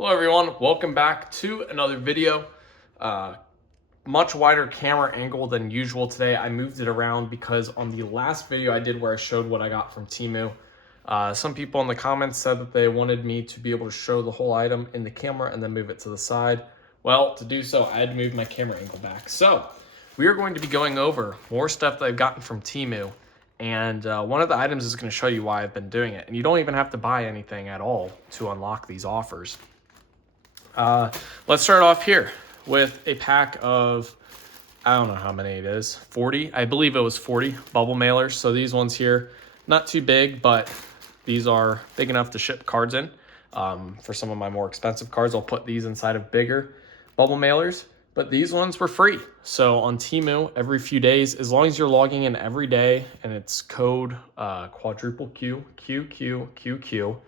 Hello everyone, welcome back to another video. Much wider camera angle than usual today. I moved it around because on the last video I did where I showed what I got from TEMU, some people in the comments said that they wanted me to be able to show the whole item in the camera and then move it to the side. Well, to do so, I had to move my camera angle back. So we are going to be going over more stuff that I've gotten from TEMU. And one of the items is going to show you why I've been doing it. And you don't even have to buy anything at all to unlock these offers. Let's start off here with a pack of, I don't know how many it is, 40. I believe it was 40 bubble mailers. So these ones here, not too big, but these are big enough to ship cards in. For some of my more expensive cards, I'll put these inside of bigger bubble mailers. But these ones were free. So on TEMU, every few days, as long as you're logging in every day and it's code quadruple Q, Q, Q, Q, Q.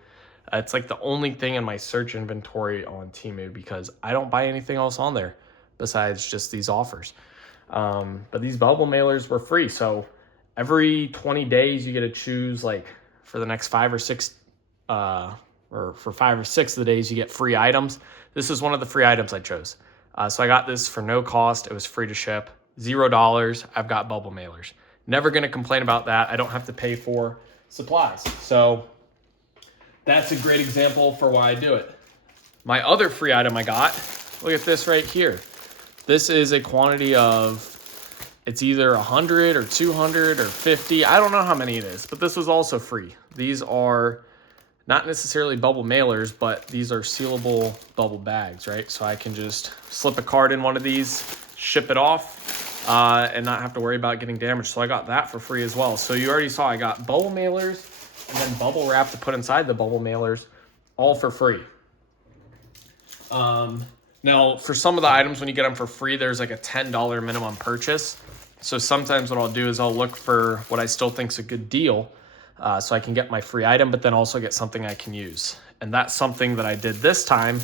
It's like the only thing in my search inventory on TEMU because I don't buy anything else on there besides just these offers. But these bubble mailers were free. So every 20 days you get to choose, like for the next 5 or 6 or for 5 or 6 of the days you get free items. This is one of the free items I chose. So I got this for no cost. It was free to ship, $0. I've got bubble mailers. Never going to complain about that. I don't have to pay for supplies. So that's a great example for why I do it. My other free item I got, look at this right here. This is a quantity of, it's either 100 or 200 or 50. I don't know how many it is, but this was also free. These are not necessarily bubble mailers, but these are sealable bubble bags, right? So I can just slip a card in one of these, ship it off, and not have to worry about getting damaged. So I got that for free as well. So you already saw I got bubble mailers and then bubble wrap to put inside the bubble mailers, all for free. Now, for some of the items, when you get them for free, there's like a $10 minimum purchase. So sometimes what I'll do is I'll look for what I still think is a good deal, so I can get my free item, but then also get something I can use. And that's something that I did this time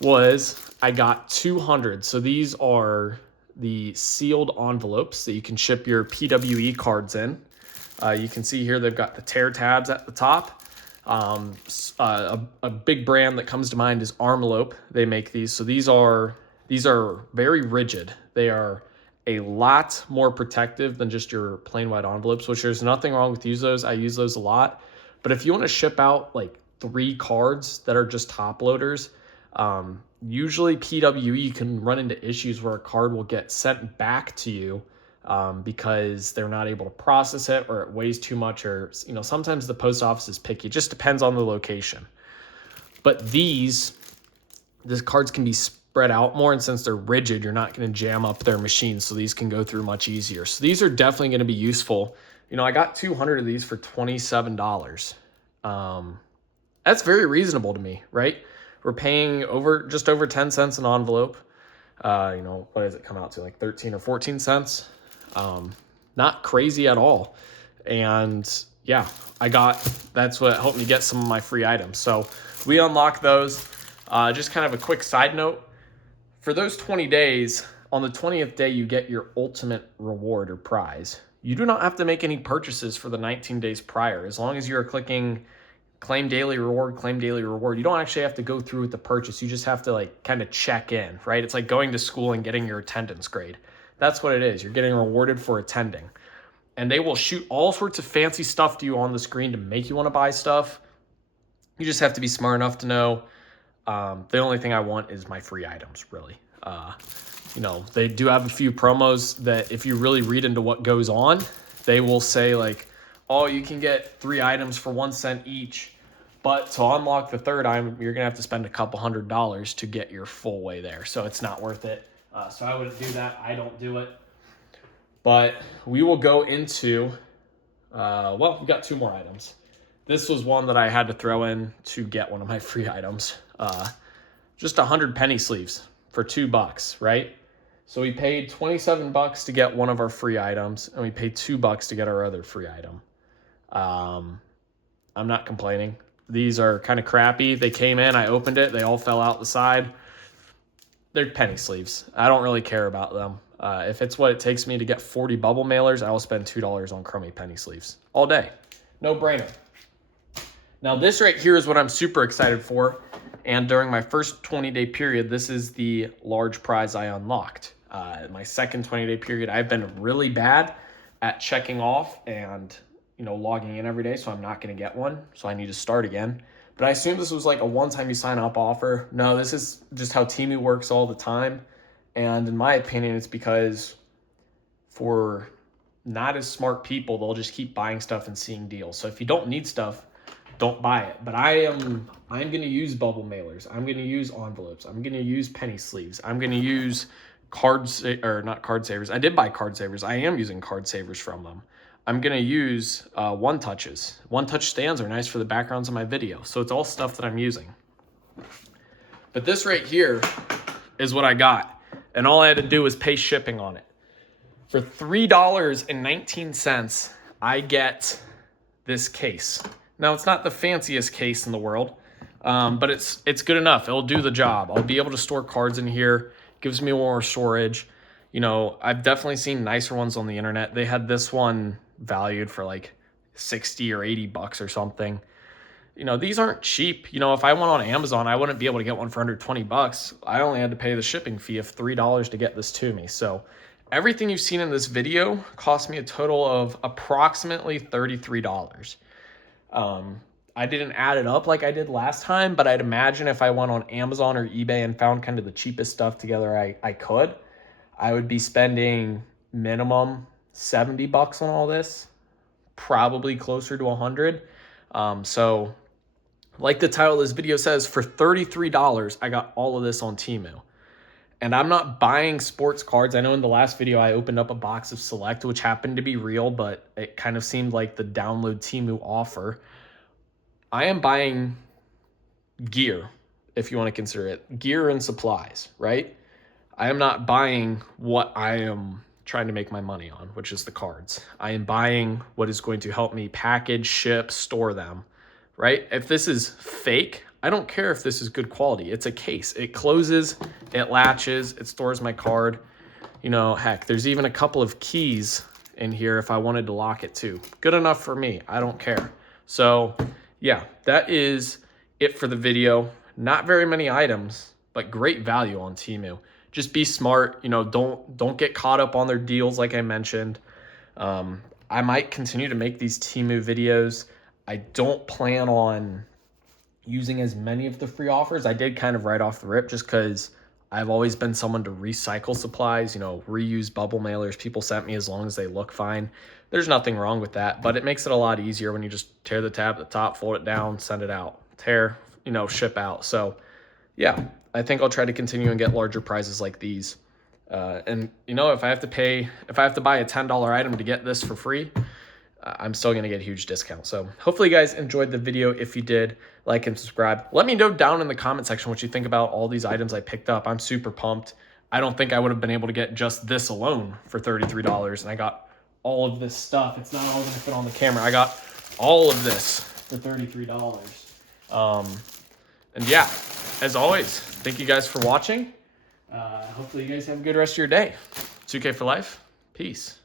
was I got 200. So these are the sealed envelopes that you can ship your PWE cards in. You can see here they've got the tear tabs at the top. A big brand that comes to mind is Armlope. They make these. So these are very rigid. They are a lot more protective than just your plain white envelopes, which there's nothing wrong with those. I use those a lot. But if you want to ship out like 3 cards that are just top loaders, usually PWE can run into issues where a card will get sent back to you because they're not able to process it, or it weighs too much, or sometimes the post office is picky. It just depends on the location. But these cards can be spread out more, and since they're rigid, you're not going to jam up their machines, so these can go through much easier. So these are definitely going to be useful. I got 200 of these for $27. That's very reasonable to me, right? We're paying just over 10 cents an envelope. What does it come out to, like 13 or 14 cents? Not crazy at all. And yeah, that's what helped me get some of my free items. So we unlock those. Just kind of a quick side note. For those 20 days, on the 20th day, you get your ultimate reward or prize. You do not have to make any purchases for the 19 days prior. As long as you're clicking claim daily reward, you don't actually have to go through with the purchase. You just have to like kind of check in, right? It's like going to school and getting your attendance grade. That's what it is. You're getting rewarded for attending. And they will shoot all sorts of fancy stuff to you on the screen to make you want to buy stuff. You just have to be smart enough to know the only thing I want is my free items, really. They do have a few promos that if you really read into what goes on, they will say like, oh, you can get 3 items for 1 cent each. But to unlock the third item, you're going to have to spend a couple $100s to get your full way there. So it's not worth it. So I wouldn't do that. I don't do it. But we will go into, we got 2 more items. This was one that I had to throw in to get one of my free items. Just 100 penny sleeves for $2, right? So we paid $27 to get one of our free items, and we paid $2 to get our other free item. I'm not complaining. These are kind of crappy. They came in, I opened it, they all fell out the side. They're penny sleeves. I don't really care about them. If it's what it takes me to get 40 bubble mailers, I will spend $2 on crummy penny sleeves all day. No brainer. Now this right here is what I'm super excited for. And during my first 20-day period, this is the large prize I unlocked. My second 20-day period, I've been really bad at checking off and logging in every day, so I'm not going to get one. So I need to start again. But I assume this was like a one-time you sign up offer. No, this is just how TEMU works all the time. And in my opinion, it's because for not as smart people, they'll just keep buying stuff and seeing deals. So if you don't need stuff, don't buy it. But I'm going to use bubble mailers. I'm going to use envelopes. I'm going to use penny sleeves. I'm going to use not card savers. I did buy card savers. I am using card savers from them. I'm going to use one touches. One touch stands are nice for the backgrounds of my video. So it's all stuff that I'm using. But this right here is what I got. And all I had to do was pay shipping on it. For $3.19, I get this case. Now, it's not the fanciest case in the world, but it's good enough. It'll do the job. I'll be able to store cards in here. Gives me more storage. I've definitely seen nicer ones on the internet. They had this one valued for like 60 or 80 bucks or something. These aren't cheap. If I went on Amazon, I wouldn't be able to get one for under 20 bucks. I only had to pay the shipping fee of $3 to get this to me. So everything you've seen in this video cost me a total of approximately $33. I didn't add it up like I did last time, but I'd imagine if I went on Amazon or eBay and found kind of the cheapest stuff together I would be spending minimum 70 bucks on all this, probably closer to 100. So like the title of this video says, for $33, I got all of this on TEMU. And I'm not buying sports cards. I know in the last video I opened up a box of Select, which happened to be real, but it kind of seemed like the download TEMU offer. I am buying gear, if you want to consider it, gear and supplies, right? I am not buying what I am trying to make my money on, which is the cards. I am buying what is going to help me package, ship, store them, right? If this is fake, I don't care if this is good quality. It's a case. It closes, it latches, it stores my card. Heck, there's even a couple of keys in here if I wanted to lock it too. Good enough for me. I don't care. So yeah, that is it for the video. Not very many items, but great value on TEMU. Just be smart. Don't get caught up on their deals like I mentioned. I might continue to make these TEMU videos. I don't plan on using as many of the free offers. I did kind of right off the rip just because I've always been someone to recycle supplies, reuse bubble mailers people sent me as long as they look fine. There's nothing wrong with that, but it makes it a lot easier when you just tear the tab at the top, fold it down, send it out, tear, ship out. So yeah, I think I'll try to continue and get larger prizes like these. And if I have to buy a $10 item to get this for free, I'm still going to get a huge discount. So hopefully you guys enjoyed the video. If you did, like and subscribe. Let me know down in the comment section what you think about all these items I picked up. I'm super pumped. I don't think I would have been able to get just this alone for $33. And I got all of this stuff. It's not all going to fit on the camera. I got all of this for $33. And yeah, as always, thank you guys for watching. Hopefully you guys have a good rest of your day. 2K for life. Peace.